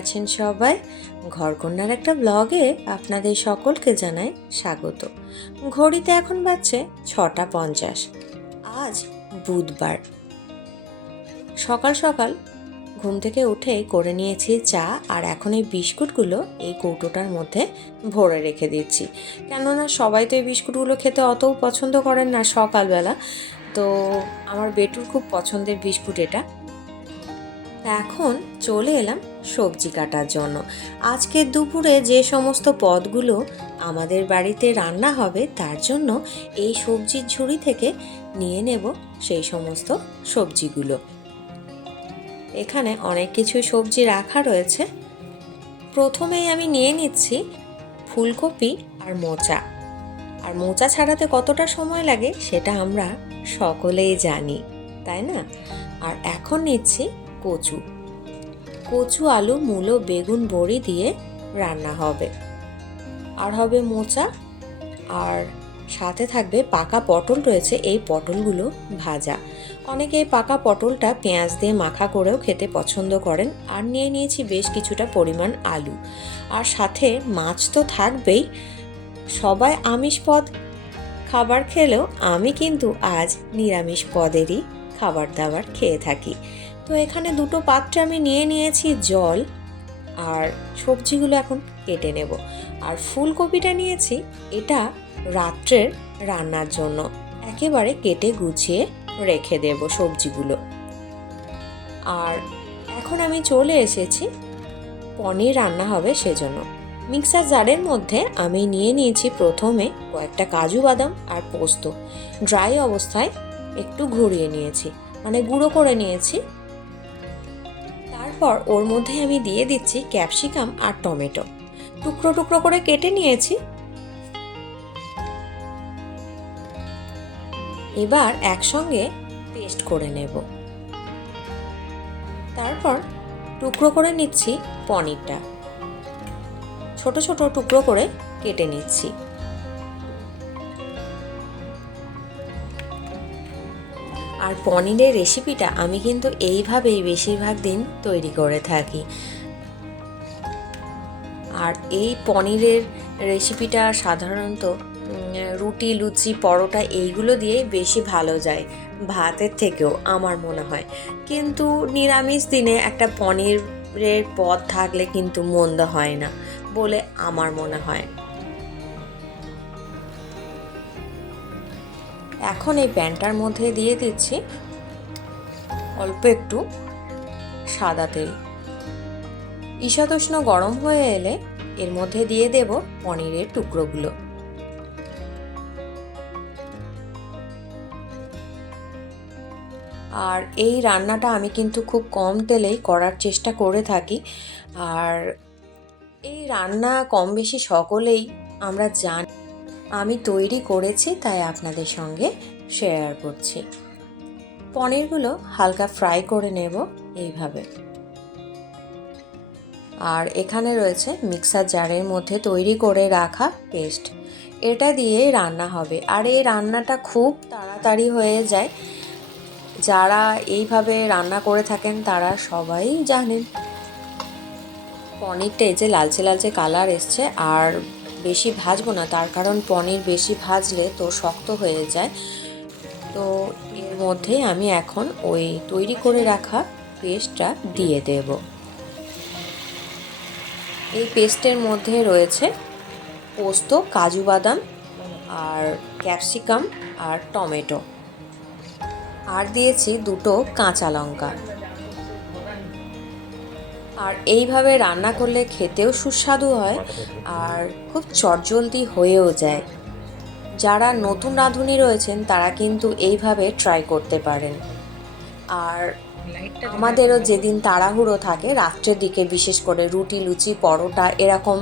আছেন সবাই। ঘরকন্যার একটা ব্লগে আপনাদের সকলকে জানাই স্বাগত। ঘড়িতে এখন বাজছে ছটা পঞ্চাশ। আজ বুধবার। সকাল সকাল ঘুম থেকে উঠে করে নিয়েছি চা আর এখন এই বিস্কুটগুলো এই কৌটোটার মধ্যে ভরে রেখে দিচ্ছি। কেননা সবাই তো এই বিস্কুটগুলো খেতে অতও পছন্দ করেন না সকালবেলা। তো আমার বেটুর খুব পছন্দের বিস্কুট এটা। এখন চলে এলাম সবজি কাটার জন্য। আজকের দুপুরে যে সমস্ত পদগুলো আমাদের বাড়িতে রান্না হবে, তার জন্য এই সবজির ঝুড়ি থেকে নিয়ে নেব সেই সমস্ত সবজিগুলো। এখানে অনেক কিছু সবজি রাখা রয়েছে। প্রথমেই আমি নিয়ে নিচ্ছি ফুলকপি আর মোচা। আর মোচা ছাড়াতে কতটা সময় লাগে সেটা আমরা সকলেই জানি, তাই না? আর এখন নিচ্ছি কচু। কচু, আলু, মূলো, বেগুন, বড়ি দিয়ে রান্না হবে। আর হবে মোচা। আর সাথে থাকবে পাকা পটল রয়েছে, এই পটলগুলো ভাজা। অনেকে এই পাকা পটলটা পেঁয়াজ দিয়ে মাখা করেও খেতে পছন্দ করেন। আর নিয়ে নিয়েছি বেশ কিছুটা পরিমাণ আলু। আর সাথে মাছ তো থাকবেই। সবাই আমিষ পদ খাবার খেলেও আমি কিন্তু আজ নিরামিষ পদেরই খাবার দাবার খেয়ে থাকি। তো এখানে দুটো পাত্রে আমি নিয়ে নিয়েছি জল আর সবজিগুলো এখন কেটে নেব। আর ফুলকপিটা নিয়েছি, এটা রাত্রের রান্নার জন্য। একেবারে কেটে গুছিয়ে রেখে দেব সবজিগুলো। আর এখন আমি চলে এসেছি, পনির রান্না হবে সেজন্য। মিক্সার জারের মধ্যে আমি নিয়ে নিয়েছি প্রথমে কয়েকটা কাজু বাদাম আর পোস্ত। ড্রাই অবস্থায় একটু ঘুরিয়ে নিয়েছি মানে গুঁড়ো করে নিয়েছি। তারপর ওর মধ্যে আমি দিয়ে দিচ্ছি ক্যাপসিকাম আর টমেটো। টুকরো টুকরো করে কেটে নিয়েছি। এবার একসঙ্গে পেস্ট করে নেব। তারপর টুকরো করে নিচ্ছি পনিরটা। ছোট ছোট টুকরো করে কেটে নিচ্ছি। আর পনিরের রেসিপিটা আমি কিন্তু এইভাবেই বেশিরভাগ দিন তৈরি করে থাকি। আর এই পনিরের রেসিপিটা সাধারণত রুটি, লুচি, পরোটা এইগুলো দিয়ে বেশি ভালো যায়, ভাতের থেকেও আমার মনে হয়। কিন্তু নিরামিষ দিনে একটা পনিরের পদ থাকলে কিন্তু মন্দ হয় না বলে আমার মনে হয়। এখন এই প্যানটার মধ্যে দিয়ে দিচ্ছি অল্প একটু সাদা তেল। ঈশাতোষ্ণ গরম হয়ে এলে এর মধ্যে দিয়ে দেব পনিরের টুকরোগুলো। আর এই রান্নাটা আমি কিন্তু খুব কম তেলেই করার চেষ্টা করে থাকি। আর এই রান্না কম বেশি সকলেই আমরা জানি আমি তৈরি করেছি, তাই আপনাদের সঙ্গে শেয়ার করছি। পনিরগুলো হালকা ফ্রাই করে নেব এইভাবে। আর এখানে রয়েছে মিক্সার জারের মধ্যে তৈরি করে রাখা পেস্ট এটা দিয়ে রান্না হবে। আর এই রান্নাটা খুব তাড়াতাড়ি হয়ে যায়। যারা এইভাবে রান্না করে থাকেন, তারা সবাই জানেন। পনিরটা এই যে লালচে লালচে কালার এসছে। আর বেশি ভাজবো না, তার কারণ পনির বেশি ভাজলে তো শক্ত হয়ে যায়। তো এর মধ্যে আমি এখন ওই তৈরি করে রাখা পেস্টটা দিয়ে দেব। এই পেস্টের মধ্যে রয়েছে পোস্ত, কাজু বাদাম আর ক্যাপসিকাম আর টমেটো। আর দিয়েছি দুটো কাঁচা লঙ্কা। আর এইভাবে রান্না করলে খেতেও সুস্বাদু হয় আর খুব চটজলদি হয়েও যায়। যারা নতুন রাঁধুনি রয়েছেন তারা কিন্তু এইভাবে ট্রাই করতে পারেন। আর আমাদেরও যেদিন তাড়াহুড়ো থাকে রাত্রের দিকে বিশেষ করে রুটি লুচি পরোটা এরকম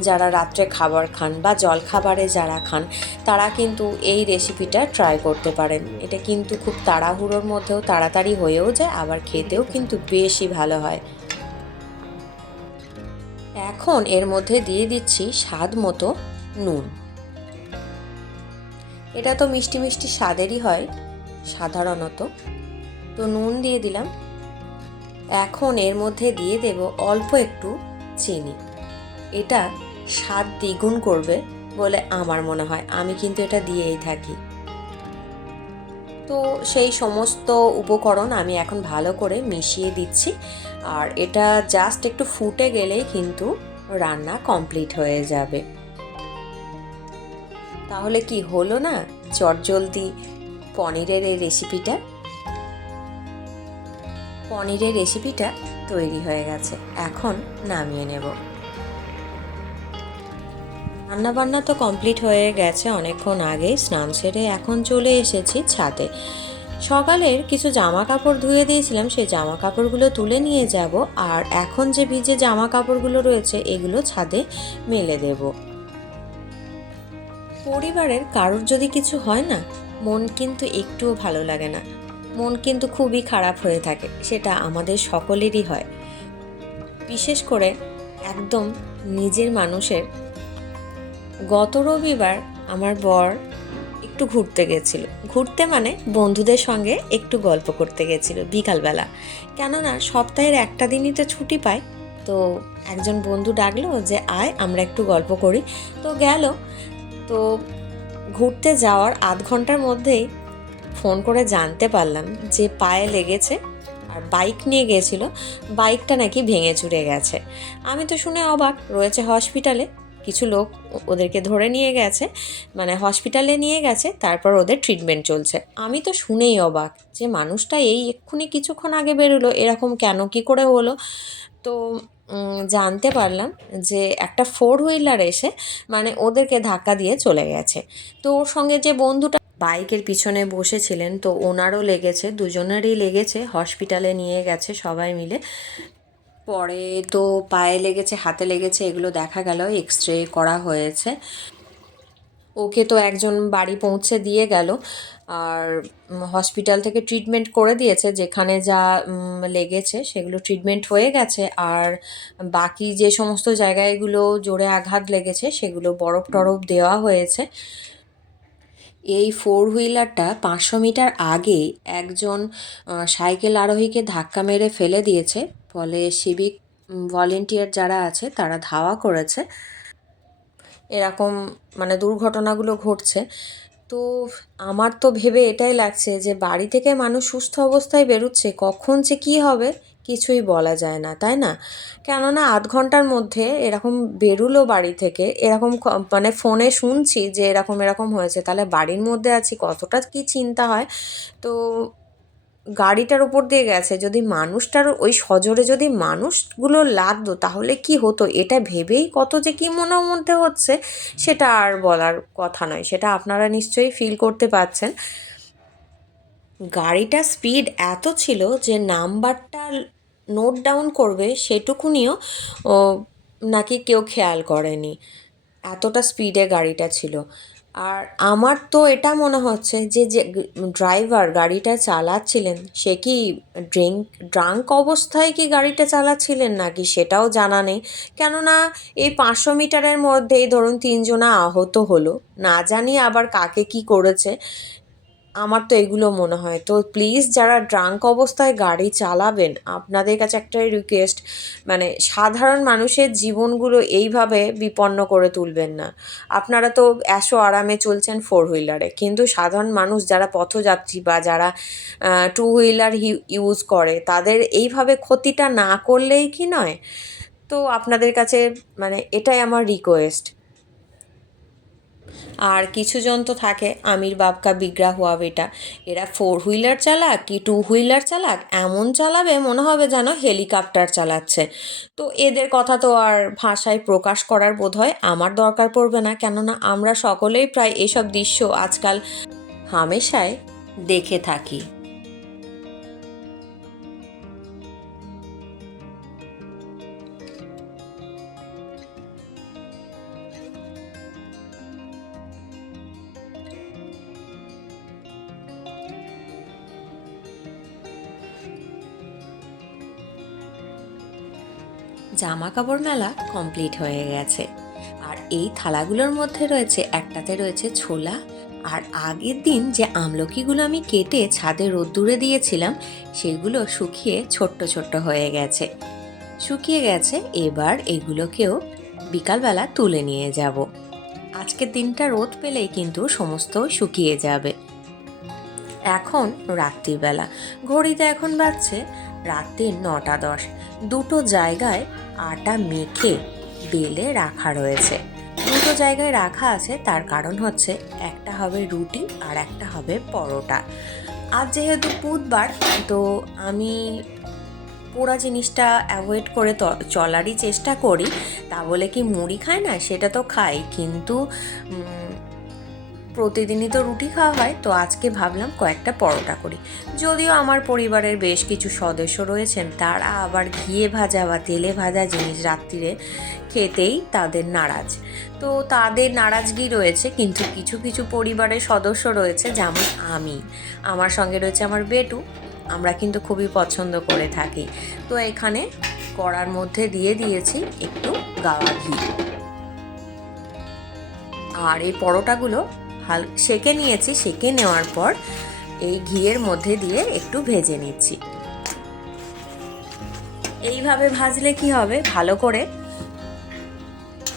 যারা রাত্রে খাবার খান বা জল খাবারে যারা খান তারা কিন্তু এই রেসিপিটা ট্রাই করতে পারেন। এটা কিন্তু খুব তাড়াহুড়োর মধ্যেও তাড়াতাড়ি হয়েও যায় আবার খেতেও কিন্তু বেশি ভালো হয়। এখন এর মধ্যে দিয়ে দিচ্ছি স্বাদ মতো নুন। এটা তো মিষ্টি মিষ্টি স্বাদেরই হয়, সাধারণত। তো নুন দিয়ে দিলাম। এখন এর মধ্যে দিয়ে দেব অল্প একটু চিনি। এটা স্বাদ দ্বিগুণ করবে বলে আমার মনে হয়। আমি কিন্তু এটা দিয়েই থাকি। তো সেই সমস্ত উপকরণ আমি এখন ভালো করে মিশিয়ে দিচ্ছি। আর এটা জাস্ট একটু ফুটে গেলেই কিন্তু রান্না কমপ্লিট হয়ে যাবে। তাহলে কি হলো না? চটজলদি পনিরের এই রেসিপিটা পনিরের রেসিপিটা তৈরি হয়ে গেছে। এখন নামিয়ে নেব। রান্নাবান্না তো কমপ্লিট হয়ে গেছে অনেকক্ষণ আগেই স্নান সেরে এখন চলে এসেছি ছাদে। সকালের কিছু জামা কাপড় ধুয়ে দিয়েছিলাম, সেই জামা কাপড়গুলো তুলে নিয়ে যাব আর এখন যে ভিজে জামা কাপড়গুলো রয়েছে এগুলো ছাদে মেলে দেব। পরিবারের কারোর যদি কিছু হয় না, মন কিন্তু একটুও ভালো লাগে না। মন কিন্তু খুবই খারাপ হয়ে থাকে, সেটা আমাদের সকলেরই হয়। বিশেষ করে একদম নিজের মানুষের গত রবিবার আমার বর একটু ঘুরতে গেছিল। ঘুরতে মানে বন্ধুদের সঙ্গে একটু গল্প করতে গেছিল বিকালবেলা। কেননা সপ্তাহের একটা দিনই তো ছুটি পাই তো একজন বন্ধু ডাকলো যে, আয়, আমরা একটু গল্প করি। তো গেল। তো ঘুরতে যাওয়ার আধ ঘণ্টার মধ্যেই ফোন করে জানতে পারলাম যে, পায়ে লেগেছে আর বাইক নিয়ে গিয়েছিল বাইকটা নাকি ভেঙে চুরে গেছে। আমি তো শুনে অবাক, রয়েছে হসপিটালে। কিছু লোক ওদেরকে ধরে নিয়ে গেছে মানে হসপিটালে নিয়ে গেছে, তারপর ওদের ট্রিটমেন্ট চলছে। আমি তো শুনেই অবাক যে মানুষটা এই এক্ষুনি কিছুক্ষণ আগে বেরোলো, এরকম কেন, কি করে হলো? তো জানতে পারলাম যে একটা ফোর হুইলার এসে মানে ওদেরকে ধাক্কা দিয়ে চলে গেছে। তো ওর সঙ্গে যে বন্ধুটা বাইকের পিছনে বসেছিলেন, তো ওনারও লেগেছে, দুজনেরই লেগেছে হসপিটালে নিয়ে গেছে সবাই মিলে। পরে তো পায়ে লেগেছে, হাতে লেগেছে, এগুলো দেখা গেল এক্স রে করা হয়েছে। ওকে তো একজন বাড়ি পৌঁছে দিয়ে গেল, আর হসপিটাল থেকে ট্রিটমেন্ট করে দিয়েছে, যেখানে যা লেগেছে সেগুলো ট্রিটমেন্ট হয়ে গেছে, আর বাকি যে সমস্ত জায়গায়গুলো জোরে আঘাত লেগেছে সেগুলো বরফ টরফ দেওয়া হয়েছে। এই ফোর হুইলারটা পাঁচশো মিটার আগে একজন সাইকেল আরোহীকে ধাক্কা মেরে ফেলে দিয়েছে। ফলে সিভিক ভলেন্টিয়ার যারা আছে তারা ধাওয়া করেছে। এরকম মানে দুর্ঘটনাগুলো ঘটছে। তো আমার তো ভেবে এটাই লাগছে যে বাড়ি থেকে মানুষ সুস্থ অবস্থায় বেরোচ্ছে, কখন যে কী হবে কিছুই বলা যায় না, তাই না? কেননা আধ ঘণ্টার মধ্যে এরকম বেরুলো বাড়ি থেকে, এরকম মানে ফোনে শুনছি যে এরকম এরকম হয়েছে, তাহলে বাড়ির মধ্যে আছি, কতটা কি চিন্তা হয়? তো গাড়িটার উপর দিয়ে গেছে। যদি মানুষটার ওই সজোরে যদি মানুষগুলো লাগতো, তাহলে কি হতো? এটা ভেবেই কত যে কি মনের মধ্যে হচ্ছে, সেটা আর বলার কথা নয়। সেটা আপনারা নিশ্চয়ই ফিল করতে পারছেন। গাড়িটা স্পিড এত ছিল যে নাম্বারটা নোট ডাউন করবে সেটুকুনিও নাকি কেউ খেয়াল করেনি। এতটা স্পিডে গাড়িটা ছিল। আর আমার তো এটা মনে হচ্ছে যে যে ড্রাইভার গাড়িটা চালাচ্ছিলেন, সে কি ড্রিঙ্ক, ড্রাঙ্ক অবস্থায় কি গাড়িটা চালাচ্ছিলেন নাকি সেটাও জানা নেই। কেননা এই পাঁচশো মিটারের মধ্যেই ধরুন তিনজনা আহত হলো, না জানি আবার কাকে কি করেছে। আমার তো এগুলো মনে হয়। তো প্লিজ যারা ড্রাঙ্ক অবস্থায় গাড়ি চালাবেন, আপনাদের কাছে একটাই রিকোয়েস্ট মানে সাধারণ মানুষের জীবনগুলো এইভাবে বিপন্ন করে তুলবেন না। আপনারা তো এসো আরামে চলছেন ফোর হুইলারে কিন্তু সাধারণ মানুষ যারা পথযাত্রী বা যারা টু হুইলার ইউজ করে, তাদের এইভাবে ক্ষতিটা না করলেই কি নয়? তো আপনাদের কাছে মানে এটাই আমার রিকোয়েস্ট আর কিছু জন তো থাকে আমির বাপকা বিগ্রা হুয়া বেটা এরা ফোর হুইলার চালাক কি টু হুইলার চালাক? এমন চালাবে, মনে হবে যেন হেলিকপ্টার চালাচ্ছে। তো এদের কথা তো আর ভাষায় প্রকাশ করার বোধ হয় আমার দরকার পড়বে না। কেননা আমরা সকলেই প্রায় এসব দৃশ্য আজকাল হামেশায় দেখে থাকি। জামা কাপড় মেলা কমপ্লিট হয়ে গেছে। আর এই থালাগুলোর মধ্যে রয়েছে, একটাতে রয়েছে ছোলা। আর আগের দিন যে আমলকিগুলো আমি কেটে ছাদে রোদ্দুরে দিয়েছিলাম, সেগুলো শুকিয়ে ছোট্ট ছোট্ট হয়ে গেছে। শুকিয়ে গেছে, এবার এগুলোকেও বিকালবেলা তুলে নিয়ে যাব। আজকের দিনটা রোদ পেলেই কিন্তু সমস্ত শুকিয়ে যাবে। এখন রাত্রিবেলা, ঘড়িতে এখন বাজছে রাত্রির নটা দশ। দুটো জায়গায় আটা মেখে বেলে রাখা রয়েছে। দুটো জায়গায় রাখা আছে, তার কারণ হচ্ছে একটা হবে রুটি আর একটা হবে পরোটা। আজ যেহেতু বুধবার, তো আমি পোড়া জিনিসটা অ্যাভয়েড করে চলারই চেষ্টা করি। তা বলে কি মুড়ি খায় না? সেটা তো খাই। কিন্তু প্রতিদিনই তো রুটি খাওয়া হয়, তো আজকে ভাবলাম কয়েকটা পরোটা করি। যদিও আমার পরিবারের বেশ কিছু সদস্য রয়েছেন, তারা আবার ঘিয়ে ভাজা বা তেলে ভাজা জিনিস রাত্রিরে খেতেই তাদের নারাজ। তো তাদের নারাজগি রয়েছে, কিন্তু কিছু কিছু পরিবারের সদস্য রয়েছে, যেমন আমি। আমার সঙ্গে রয়েছে আমার বেটু, আমরা কিন্তু খুবই পছন্দ করে থাকি। তো এখানে কড়ার মধ্যে দিয়ে দিয়েছি একটু গাওয়া ঘি। আর এই পরোটাগুলো হাল সেকে নিয়েছি সেকে নেওয়ার পর এই ঘিয়ের মধ্যে দিয়ে একটু ভেজে নিচ্ছি। এইভাবে ভাজলে কি হবে? ভালো করে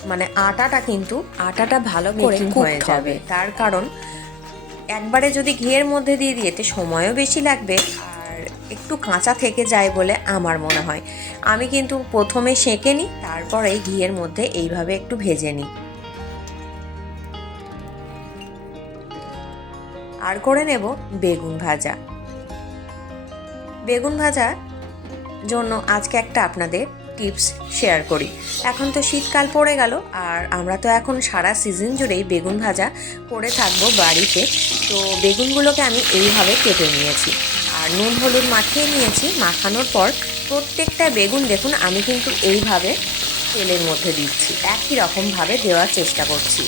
মানে আটাটা কিন্তু আটাটা ভালো করে হয়ে যাবে। তার কারণ একবারে যদি ঘিয়ের মধ্যে দিয়ে দিই এতে সময়ও বেশি লাগবে আর একটু কাঁচা থেকে যায় বলে আমার মনে হয়। আমি কিন্তু প্রথমে সেঁকে নিই তারপরে ঘিয়ের মধ্যে এইভাবে একটু ভেজে নিই। আর করে নেব বেগুন ভাজা। বেগুন ভাজা জন্য আজকে একটা আপনাদের টিপস শেয়ার করি। এখন তো শীতকাল পড়ে গেল, আর আমরা তো এখন সারা সিজন জুড়েই বেগুন ভাজা করে থাকব বাড়িতে। তো বেগুনগুলোকে আমি এইভাবে কেটে নিয়েছি। আর নুন, হলুদ মাখিয়ে নিয়েছি। মাখানোর পর প্রত্যেকটা বেগুন দেখুন, আমি কিন্তু এইভাবে তেলের মধ্যে দিচ্ছি। একই রকমভাবে দেওয়ার চেষ্টা করছি।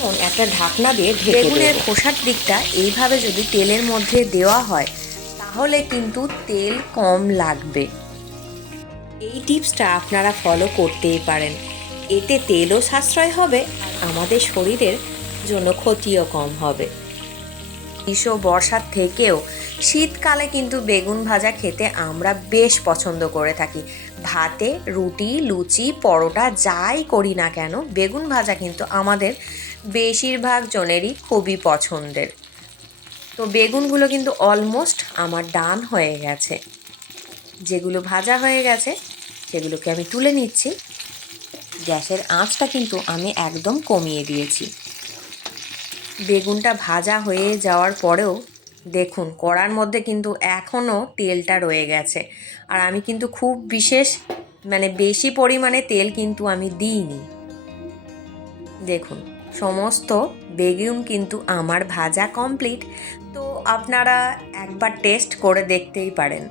এখন একটা ঢাকনা দিয়ে বেগুনের খোসার দিকটা এইভাবে যদি তেলের মধ্যে দেওয়া হয়, তাহলে কিন্তু তেল কম লাগবে। এই টিপসটা আপনারা ফলো করতেই পারেন। এতে তেলও সাশ্রয় হবে আর আমাদের শরীরের জন্য ক্ষতিও কম হবে। গ্রীষ্ম, বর্ষার থেকেও শীতকালে কিন্তু বেগুন ভাজা খেতে আমরা বেশ পছন্দ করে থাকি। ভাতে রুটি, লুচি, পরোটা যাই করি না কেন, বেগুন ভাজা কিন্তু আমাদের বেশিরভাগ জনেরই খুবই পছন্দের। তো বেগুনগুলো কিন্তু অলমোস্ট আমার ডান হয়ে গেছে। যেগুলো ভাজা হয়ে গেছে, সেগুলোকে আমি তুলে নিচ্ছি। গ্যাসের আঁচটা কিন্তু আমি একদম কমিয়ে দিয়েছি। বেগুনটা ভাজা হয়ে যাওয়ার পরেও দেখুন, কড়ার মধ্যে কিন্তু এখনও তেলটা রয়ে গেছে। আর আমি কিন্তু খুব বিশেষ মানে বেশি পরিমাণে তেল কিন্তু আমি দিইনি। দেখুন সমস্ত বেগুন কিন্তু আমার ভাজা কমপ্লিট তো আপনারা একবার টেস্ট করে দেখতেই পারেন।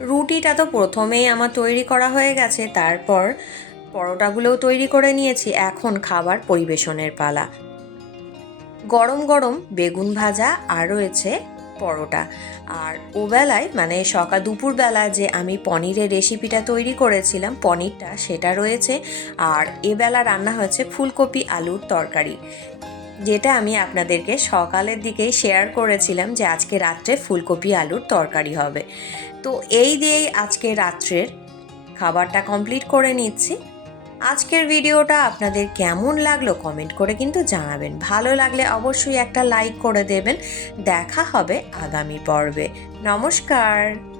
রুটিটা তো প্রথমেই আমার তৈরি করা হয়ে গেছে, তারপর পরোটাগুলোও তৈরি করে নিয়েছি, এখন খাবার পরিবেশনের পালা। গরম গরম বেগুন ভাজা আর রয়েছে পরোটা। আর ওবেলায় মানে সকাল দুপুরবেলা যে আমি পনিরের রেসিপিটা তৈরি করেছিলাম, পনিরটা সেটা রয়েছে। আর এবেলা রান্না হয়েছে ফুলকপি আলুর তরকারি, যেটা আমি আপনাদেরকে সকালের দিকেই শেয়ার করেছিলাম যে আজকে রাত্রে ফুলকপি আলুর তরকারি হবে। তো এই দিয়েই আজকে রাত্রের খাবারটা কমপ্লিট করে নিচ্ছি। আজকের ভিডিওটা আপনাদের কেমন লাগল কমেন্ট করে কিন্তু জানাবেন। ভালো লাগলে অবশ্যই একটা লাইক করে দেবেন। দেখা হবে আগামী পর্বে। নমস্কার।